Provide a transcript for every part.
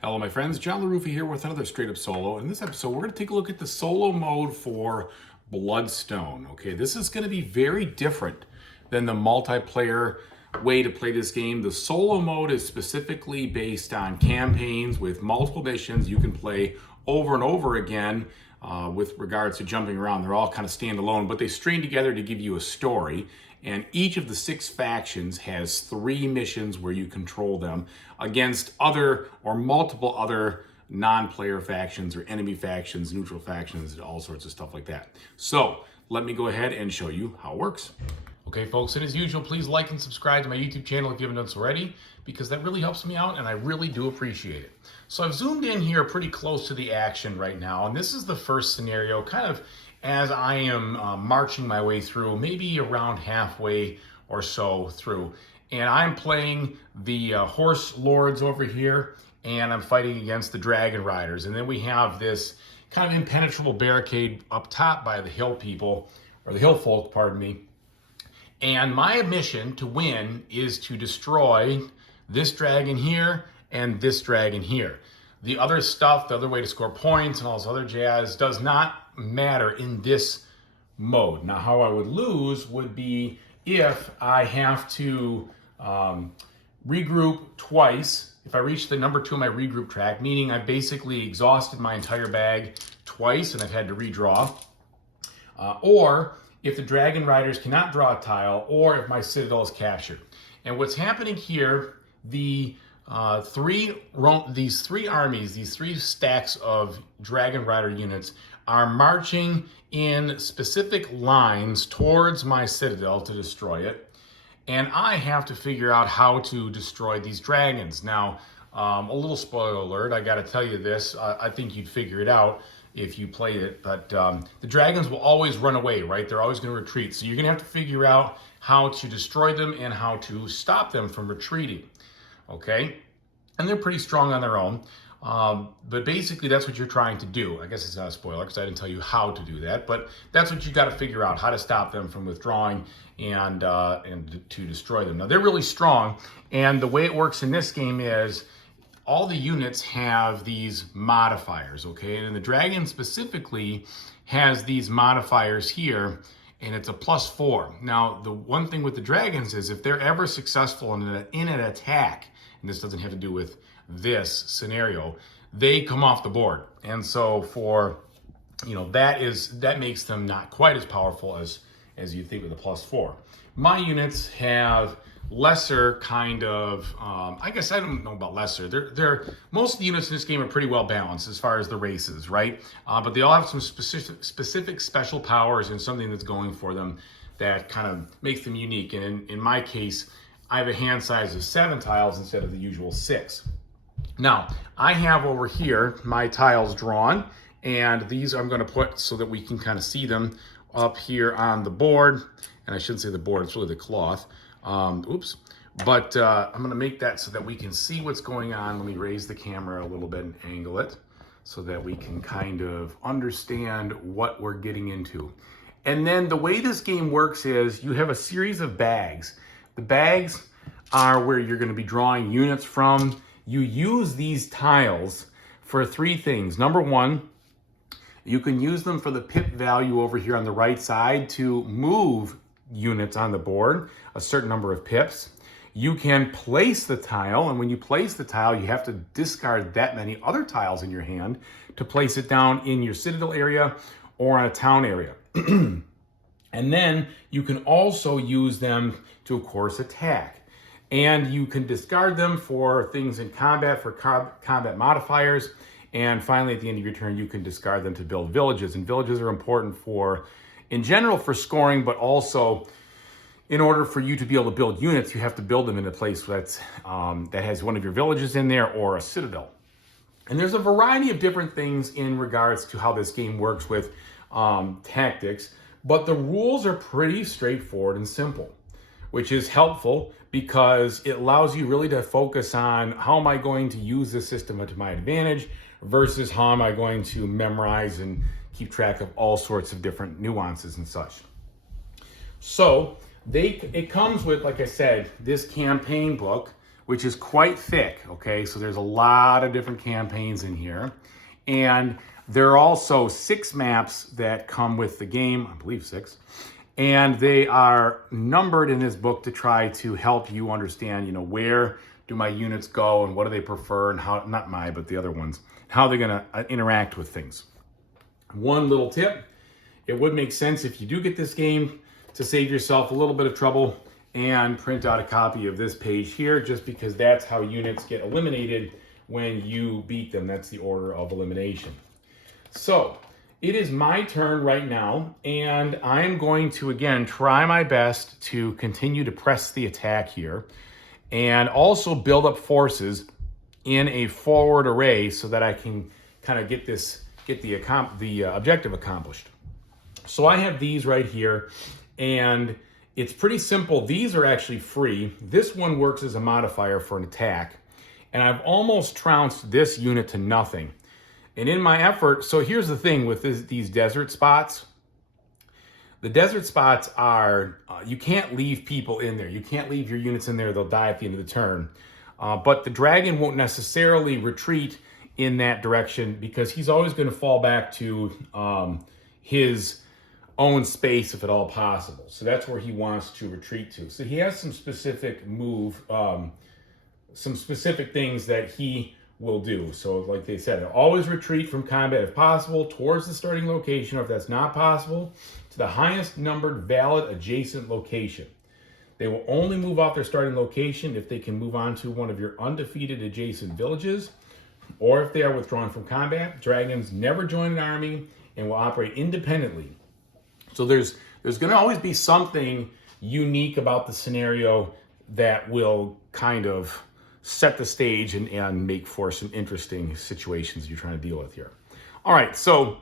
Hello my friends, John LaRuffa here with another straight up solo. In this episode we're going to take a look at the solo mode for Bloodstone. Okay, this is going to be very different than the multiplayer way to play this game. The solo mode is specifically based on campaigns with multiple missions you can play over and over again with regards to jumping around. They're all kind of standalone, but they string together to give you a story. And each of the 6 factions has 3 missions where you control them against other or multiple other non-player factions or enemy factions, neutral factions, all sorts of stuff like that. So let me go ahead and show you how it works. Okay, folks, and as usual, please like and subscribe to my YouTube channel if you haven't done so already, because that really helps me out and I really do appreciate it. So I've zoomed in here pretty close to the action right now, and this is the first scenario, kind of as I am marching my way through, maybe around halfway or so through. And I'm playing the horse lords over here, and I'm fighting against the dragon riders. And then we have this kind of impenetrable barricade up top by the hill people, or the hill folk, pardon me. And my mission to win is to destroy this dragon here and this dragon here. The other stuff, the other way to score points and all this other jazz does not matter in this mode. Now, how I would lose would be if I have to regroup twice. If I reach the number 2 on my regroup track, meaning I've basically exhausted my entire bag twice and I've had to redraw, or if the dragon riders cannot draw a tile, or if my citadel is captured. And what's happening here, these 3 armies, these 3 stacks of dragon rider units are marching in specific lines towards my citadel to destroy it. And I have to figure out how to destroy these dragons. Now, a little spoiler alert, I gotta tell you this, I think you'd figure it out if you played it, but the dragons will always run away, right? They're always gonna retreat. So you're gonna have to figure out how to destroy them and how to stop them from retreating, okay? And they're pretty strong on their own. But basically that's what you're trying to do. I guess it's not a spoiler because I didn't tell you how to do that, but that's what you got to figure out, how to stop them from withdrawing and to destroy them. Now they're really strong, and the way it works in this game is all the units have these modifiers, okay? And the dragon specifically has these modifiers here, and it's a +4. Now, the one thing with the dragons is if they're ever successful in an attack, and this doesn't have to do with this scenario, they come off the board. And so that makes them not quite as powerful as you think with the +4. My units have lesser kind of, I guess I don't know about lesser. Most of the units in this game are pretty well balanced as far as the races, right? But they all have some specific special powers and something that's going for them that kind of makes them unique. And in my case, I have a hand size of 7 tiles instead of the usual 6. Now, I have over here my tiles drawn, and these I'm going to put so that we can kind of see them up here on the board. And I shouldn't say the board, it's really the cloth. Oops. But I'm going to make that so that we can see what's going on. Let me raise the camera a little bit and angle it so that we can kind of understand what we're getting into. And then the way this game works is you have a series of bags. The bags are where you're going to be drawing units from. You use these tiles for 3 things. Number 1, you can use them for the pip value over here on the right side to move units on the board, a certain number of pips. You can place the tile, and when you place the tile, you have to discard that many other tiles in your hand to place it down in your citadel area or on a town area. And then you can also use them to, of course, attack. And you can discard them for things in combat, for combat modifiers. And finally, at the end of your turn, you can discard them to build villages. And villages are important in general, for scoring, but also in order for you to be able to build units, you have to build them in a place that has one of your villages in there or a citadel. And there's a variety of different things in regards to how this game works with tactics, but the rules are pretty straightforward and simple, which is helpful because it allows you really to focus on how am I going to use this system to my advantage versus how am I going to memorize and keep track of all sorts of different nuances and such. So it comes with, like I said, this campaign book which is quite thick, okay? So there's a lot of different campaigns in here. And there are also 6 maps that come with the game, I believe 6. And they are numbered in this book to try to help you understand, you know, where do my units go and what do they prefer and how, not my, but the other ones, how they're gonna interact with things. One little tip, it would make sense if you do get this game to save yourself a little bit of trouble and print out a copy of this page here, just because that's how units get eliminated when you beat them. That's the order of elimination. So it is my turn right now, and I'm going to, again, try my best to continue to press the attack here and also build up forces in a forward array so that I can kind of get the objective accomplished. So I have these right here, and it's pretty simple. These are actually free. This one works as a modifier for an attack, and I've almost trounced this unit to nothing. And in my effort, so here's the thing with these desert spots. The desert spots are, you can't leave people in there. You can't leave your units in there. They'll die at the end of the turn. But the dragon won't necessarily retreat in that direction because he's always going to fall back to his own space if at all possible. So that's where he wants to retreat to. So he has some specific some specific things that he will do. So like they said, always retreat from combat if possible towards the starting location, or if that's not possible, to the highest numbered valid adjacent location. They will only move off their starting location if they can move on to one of your undefeated adjacent villages, or if they are withdrawn from combat. Dragons never join an army and will operate independently. So there's going to always be something unique about the scenario that will kind of set the stage and make for some interesting situations you're trying to deal with here. All right, so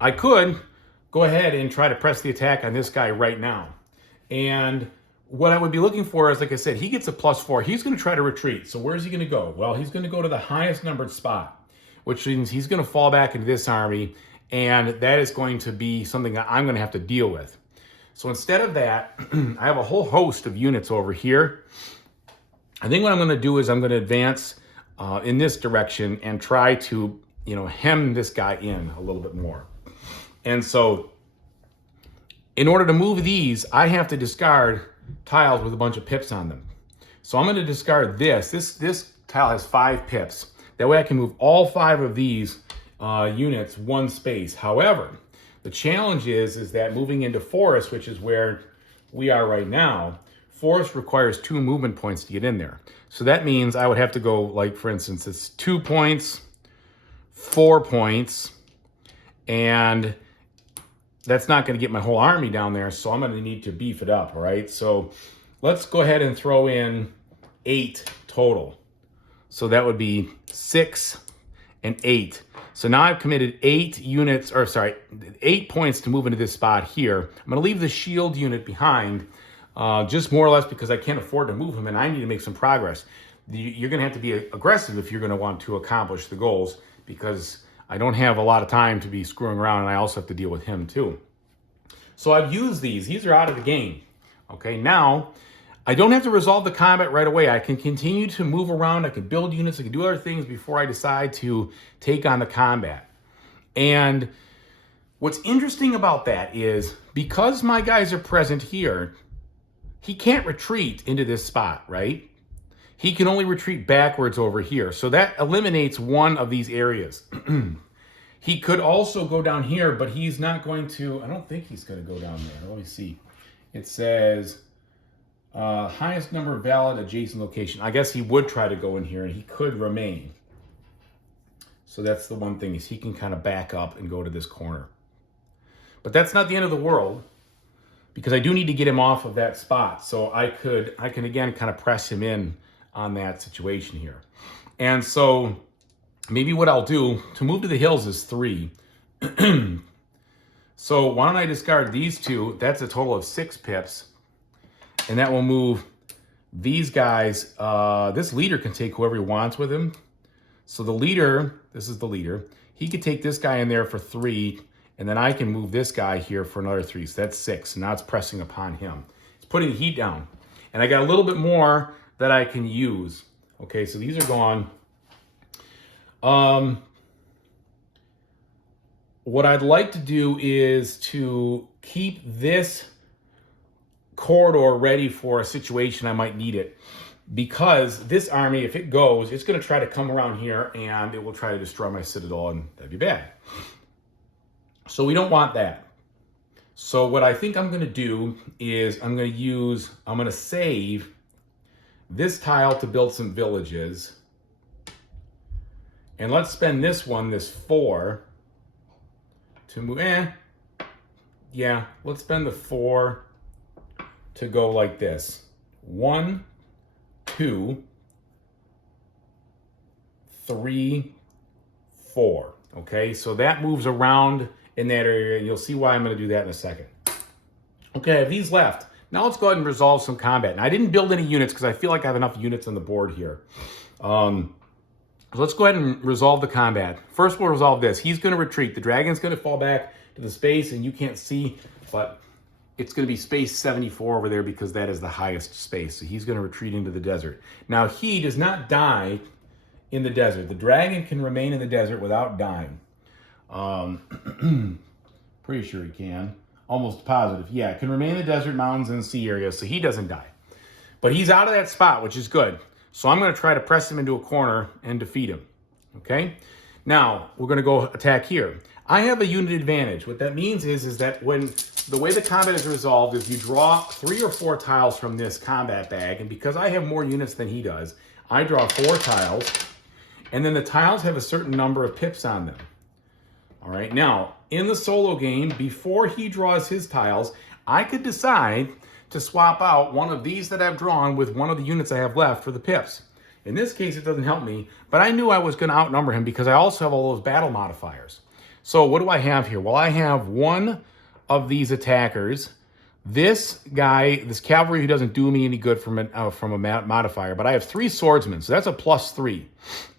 I could go ahead and try to press the attack on this guy right now. And what I would be looking for is, like I said, he gets a +4. He's going to try to retreat. So where's he going to go? Well, he's going to go to the highest numbered spot, which means he's going to fall back into this army, and that is going to be something that I'm going to have to deal with. So instead of that, I have a whole host of units over here. I think what I'm going to do is I'm going to advance in this direction and try to, hem this guy in a little bit more. And so in order to move these, I have to discard tiles with a bunch of pips on them. So I'm going to discard this. This tile has 5 pips. That way I can move all 5 of these units one space. However, the challenge is that moving into forest, which is where we are right now, forest requires 2 movement points to get in there. So that means I would have to go, like, for instance, it's 2 points, 4 points, and that's not going to get my whole army down there, so I'm going to need to beef it up, all right? So let's go ahead and throw in 8 total. So that would be 6 and 8. So now I've committed 8 points to move into this spot here. I'm going to leave the shield unit behind, just more or less because I can't afford to move him and I need to make some progress. You're going to have to be aggressive if you're going to want to accomplish the goals, because I don't have a lot of time to be screwing around, and I also have to deal with him too. So I've used these. These are out of the game. Okay, now I don't have to resolve the combat right away. I can continue to move around. I can build units. I can do other things before I decide to take on the combat. And what's interesting about that is, because my guys are present here, he can't retreat into this spot, right? He can only retreat backwards over here. So that eliminates one of these areas. He could also go down here, but he's not going to, I don't think he's going to go down there. Let me see. It says highest number valid adjacent location. I guess he would try to go in here and he could remain. So that's the one thing, is he can kind of back up and go to this corner. But that's not the end of the world, because I do need to get him off of that spot. So I can again kind of press him in on that situation here. And so maybe what I'll do to move to the hills is 3. So why don't I discard these 2? That's a total of 6 pips. And that will move these guys. This leader can take whoever he wants with him. So the leader, this is the leader, he could take this guy in there for 3, and then I can move this guy here for another 3. So that's 6. And now it's pressing upon him. It's putting the heat down. And I got a little bit more that I can use. Okay, so these are gone. What I'd like to do is to keep this corridor ready for a situation I might need it. Because this army, if it goes, it's going to try to come around here and it will try to destroy my citadel, and that'd be bad. So we don't want that. So what I think I'm going to do is I'm going to save this tile to build some villages. And let's spend this 4, to move, let's spend the 4 to go like this. 1, 2, 3, 4. Okay, so that moves around in that area, and you'll see why I'm going to do that in a second. Okay, I have these left. Now let's go ahead and resolve some combat. And I didn't build any units because I feel like I have enough units on the board here. So let's go ahead and resolve the combat. First, we'll resolve this. He's going to retreat. The dragon's going to fall back to the space, and you can't see, but it's going to be space 74 over there because that is the highest space. So he's going to retreat into the desert. Now, he does not die in the desert. The dragon can remain in the desert without dying. Pretty sure he can. Almost positive. Yeah, can remain in the desert, mountains, and sea areas, so he doesn't die. But he's out of that spot, which is good. So I'm going to try to press him into a corner and defeat him. Okay? Now, we're going to go attack here. I have a unit advantage. What that means is that when the way the combat is resolved is you draw 3 or 4 tiles from this combat bag, and because I have more units than he does, I draw 4 tiles, and then the tiles have a certain number of pips on them. All right, now, in the solo game, before he draws his tiles, I could decide to swap out one of these that I've drawn with one of the units I have left for the pips. In this case, it doesn't help me, but I knew I was going to outnumber him because I also have all those battle modifiers. So what do I have here? Well, I have one of these attackers. This guy, this cavalry who doesn't do me any good from a modifier, but I have 3 swordsmen, so that's a +3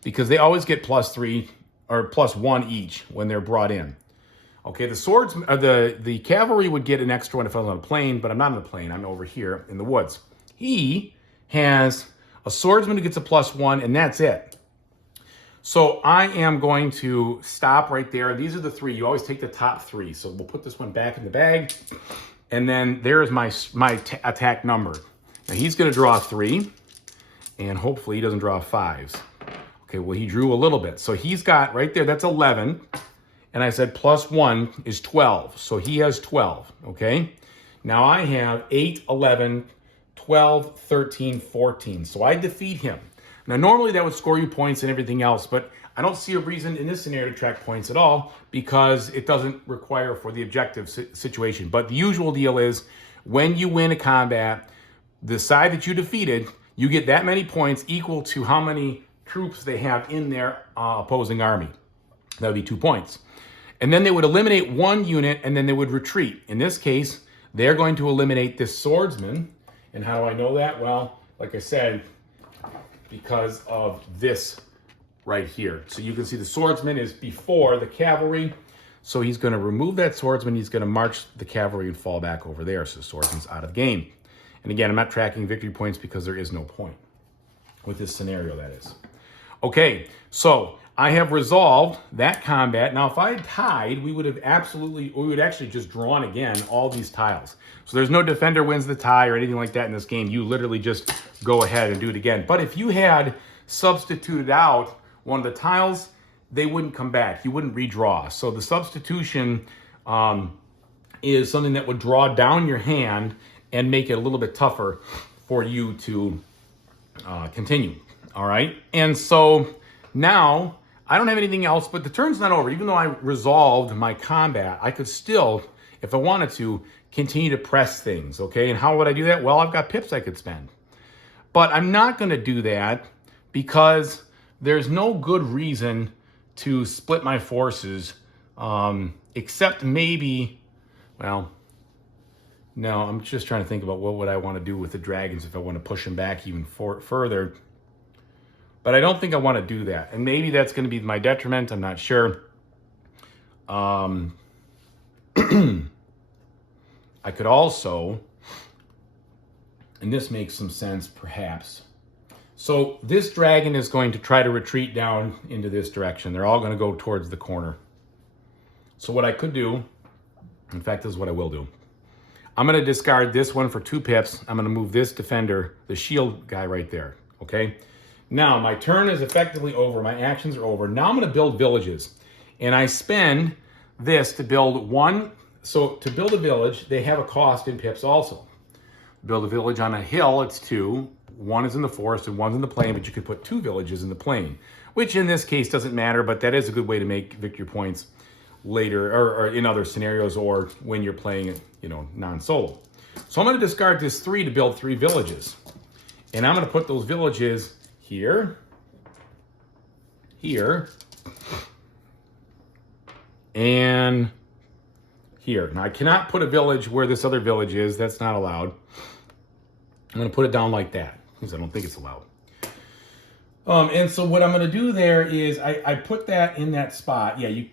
because they always get +3 or +1 each when they're brought in. Okay, the cavalry would get an extra one if I was on a plane, but I'm not on a plane. I'm over here in the woods. He has a swordsman who gets a +1, and that's it. So I am going to stop right there. These are the 3. You always take the top 3. So we'll put this one back in the bag. And then there's my attack number. Now he's going to draw 3. And hopefully he doesn't draw 5s. Okay, well, he drew a little bit. So he's got right there, that's 11. And I said +1 is 12. So he has 12, okay? Now I have 8, 11, 12, 13, 14. So I defeat him. Now, normally that would score you points and everything else, but I don't see a reason in this scenario to track points at all because it doesn't require for the objective situation. But the usual deal is when you win a combat, the side that you defeated, you get that many points equal to how many troops they have in their opposing army. That would be 2 points. And then they would eliminate 1 unit and then they would retreat. In this case, they're going to eliminate this swordsman. And how do I know that? Well, like I said, because of this right here. So you can see the swordsman is before the cavalry. So he's going to remove that swordsman. He's going to march the cavalry and fall back over there. So the swordsman's out of the game. And again, I'm not tracking victory points because there is no point with this scenario, that is. Okay, so I have resolved that combat. Now, if I had tied, we would actually just drawn again all these tiles. So there's no defender wins the tie or anything like that in this game. You literally just go ahead and do it again. But if you had substituted out one of the tiles, they wouldn't come back. You wouldn't redraw. So the substitution is something that would draw down your hand and make it a little bit tougher for you to continue. All right. And so now I don't have anything else, but the turn's not over. Even though I resolved my combat, I could still, if I wanted to, continue to press things, okay? And how would I do that? Well, I've got pips I could spend. But I'm not going to do that because there's no good reason to split my forces, except maybe, well, no, I'm just trying to think about what would I want to do with the dragons if I want to push them back even further. But I don't think I want to do that. And maybe that's going to be my detriment. I'm not sure. I could also, and this makes some sense perhaps, So this dragon is going to try to retreat down into this direction. They're all going to go towards the corner. So what I could do, in fact, this is what I will do. I'm going to discard this one for 2 pips. I'm going to move this defender, the shield guy right there, okay? Now, my turn is effectively over. My actions are over. Now I'm going to build villages. And I spend this to build one. So to build a village, they have a cost in pips also. Build a village on a hill, it's 2. One is in the forest and one's in the plain, but you could put 2 villages in the plain, which in this case doesn't matter, but that is a good way to make victory points later or in other scenarios or when you're playing it, non-solo. So I'm going to discard this 3 to build 3 villages. And I'm going to put those villages here, here, and here. Now I cannot put a village where this other village is. That's not allowed. I'm going to put it down like that because I don't think it's allowed. And so what I'm going to do there is I put that in that spot. Yeah,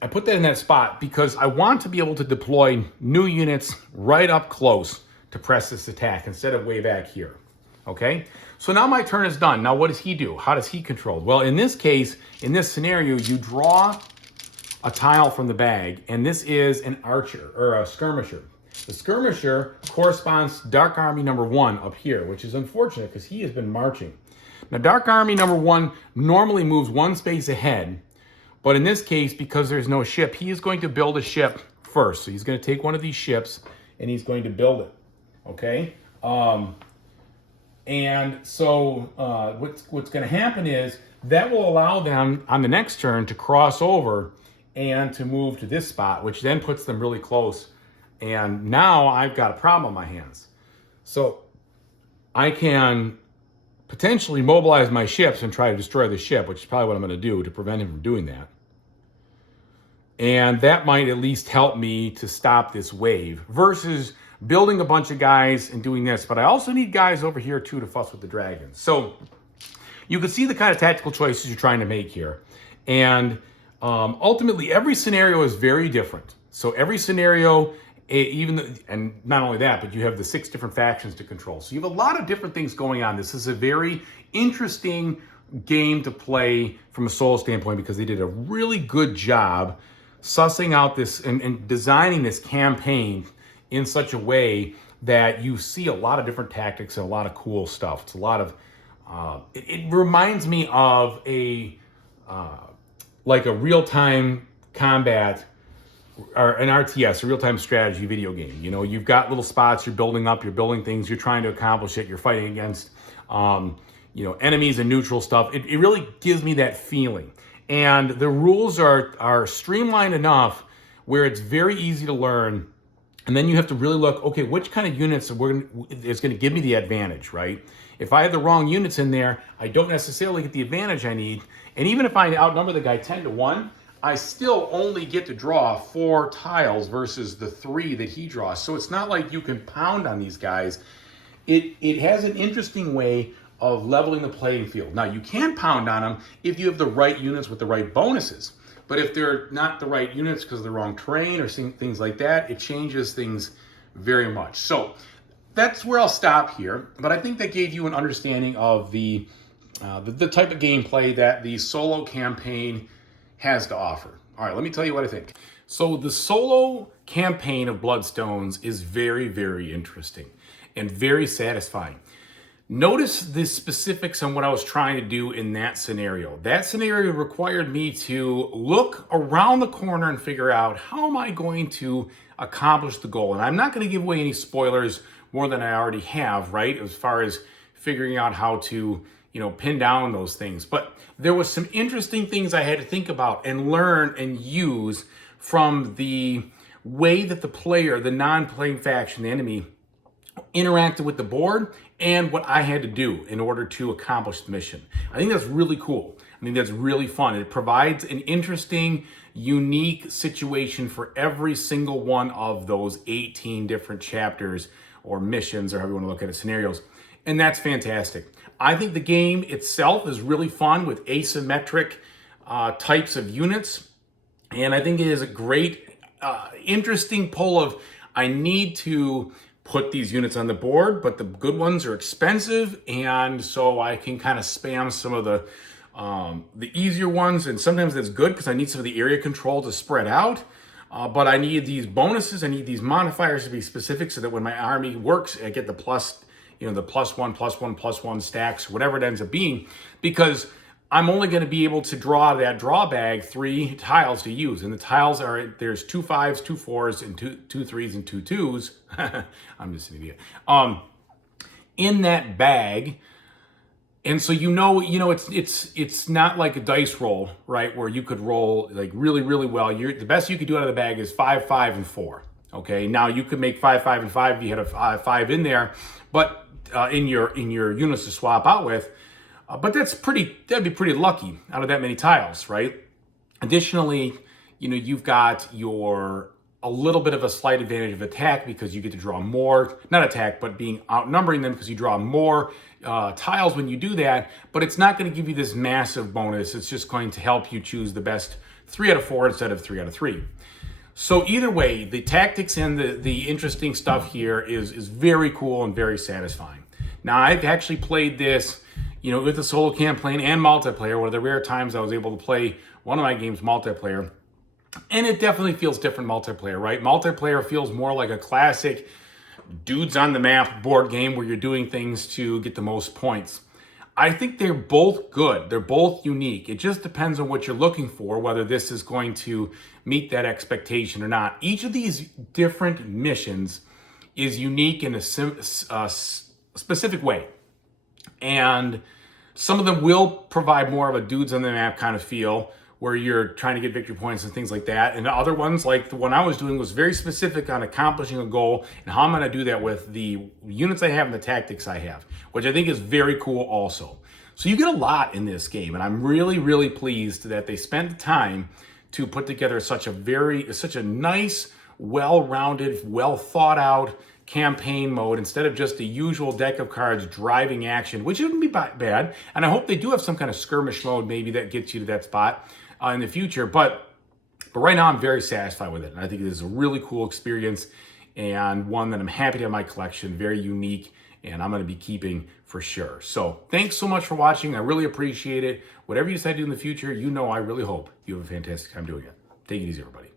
I put that in that spot because I want to be able to deploy new units right up close to press this attack instead of way back here. Okay? So now my turn is done. Now what does he do? How does he control? Well, in this case, in this scenario, you draw a tile from the bag, and this is an archer or a skirmisher. The skirmisher corresponds to Dark Army number 1 up here, which is unfortunate because he has been marching. Now, Dark Army number 1 normally moves 1 space ahead, but in this case, because there's no ship, he is going to build a ship first. So he's going to take one of these ships and he's going to build it. Okay? And so what's going to happen is that will allow them on the next turn to cross over and to move to this spot, which then puts them really close. And now I've got a problem on my hands. So I can potentially mobilize my ships and try to destroy the ship, which is probably what I'm going to do to prevent him from doing that. And that might at least help me to stop this wave versus building a bunch of guys and doing this. But I also need guys over here too to fuss with the dragons. So you can see the kind of tactical choices you're trying to make here. And ultimately, every scenario is very different. So every scenario, and not only that, but you have the 6 different factions to control. So you have a lot of different things going on. This is a very interesting game to play from a solo standpoint because they did a really good job sussing out this and designing this campaign in such a way that you see a lot of different tactics and a lot of cool stuff. It's a lot of, it reminds me of like a real-time combat or an RTS, a real-time strategy video game. You've got little spots, you're building up, you're building things, you're trying to accomplish it, you're fighting against, enemies and neutral stuff. It really gives me that feeling. And the rules are streamlined enough where it's very easy to learn. And then you have to really look, okay, which kind of units is going to give me the advantage, right? If I have the wrong units in there, I don't necessarily get the advantage I need. And even if I outnumber the guy 10-1, I still only get to draw 4 tiles versus the 3 that he draws. So it's not like you can pound on these guys. It has an interesting way of leveling the playing field. Now, you can pound on them if you have the right units with the right bonuses. But if they're not the right units because of the wrong terrain or things like that, it changes things very much. So that's where I'll stop here. But I think that gave you an understanding of the type of gameplay that the solo campaign has to offer. All right, let me tell you what I think. So the solo campaign of Bloodstones is very, very interesting and very satisfying. Notice the specifics on what I was trying to do in that scenario. That scenario required me to look around the corner and figure out how am I going to accomplish the goal. And I'm not going to give away any spoilers more than I already have, right? As far as figuring out how to, pin down those things. But there was some interesting things I had to think about and learn and use from the way that the player, the non-playing faction, the enemy, interacted with the board and what I had to do in order to accomplish the mission. I think that's really cool. I think that's really fun. It provides an interesting, unique situation for every single one of those 18 different chapters or missions or however you want to look at it, scenarios. And that's fantastic. I think the game itself is really fun with asymmetric types of units. And I think it is a great, interesting pull of I need to put these units on the board, but the good ones are expensive, and so I can kind of spam some of the easier ones, and sometimes that's good because I need some of the area control to spread out. But I need these bonuses, I need these modifiers to be specific so that when my army works, I get the plus, the +1/+1/+1 stacks, whatever it ends up being, because I'm only going to be able to draw that draw bag 3 tiles to use. And the tiles are, there's 2 5s, 2 4s, and 2 3s, and 2 2s. I'm just an idiot. In that bag. And so it's not like a dice roll, right? Where you could roll like really, really well. The best you could do out of the bag is 5, 5, and 4. Okay. Now you could make 5, 5, and 5 if you had a 5 in there, but in your units to swap out with. But that'd be pretty lucky out of that many tiles, right? Additionally, you've got a little bit of a slight advantage of attack because you get to draw more, not attack, but being outnumbering them because you draw more tiles when you do that, but it's not going to give you this massive bonus. It's just going to help you choose the best 3 out of 4 instead of 3 out of 3. So either way, the tactics and the interesting stuff here is very cool and very satisfying. Now, I've actually played this, with the solo campaign and multiplayer. One of the rare times I was able to play one of my games multiplayer. And it definitely feels different multiplayer, right? Multiplayer feels more like a classic dudes on the map board game where you're doing things to get the most points. I think they're both good. They're both unique. It just depends on what you're looking for, whether this is going to meet that expectation or not. Each of these different missions is unique in a specific way. And some of them will provide more of a dudes on the map kind of feel, where you're trying to get victory points and things like that. And other ones, like the one I was doing, was very specific on accomplishing a goal and how I'm going to do that with the units I have and the tactics I have, which I think is very cool also. So you get a lot in this game, and I'm really, really pleased that they spent the time to put together such a nice, well-rounded, well-thought-out campaign mode instead of just the usual deck of cards driving action, which wouldn't be bad. And I hope they do have some kind of skirmish mode maybe that gets you to that spot in the future. But right now I'm very satisfied with it. And I think it is a really cool experience and one that I'm happy to have in my collection, very unique, and I'm going to be keeping for sure. So thanks so much for watching. I really appreciate it. Whatever you decide to do in the future, I really hope you have a fantastic time doing it. Take it easy, everybody.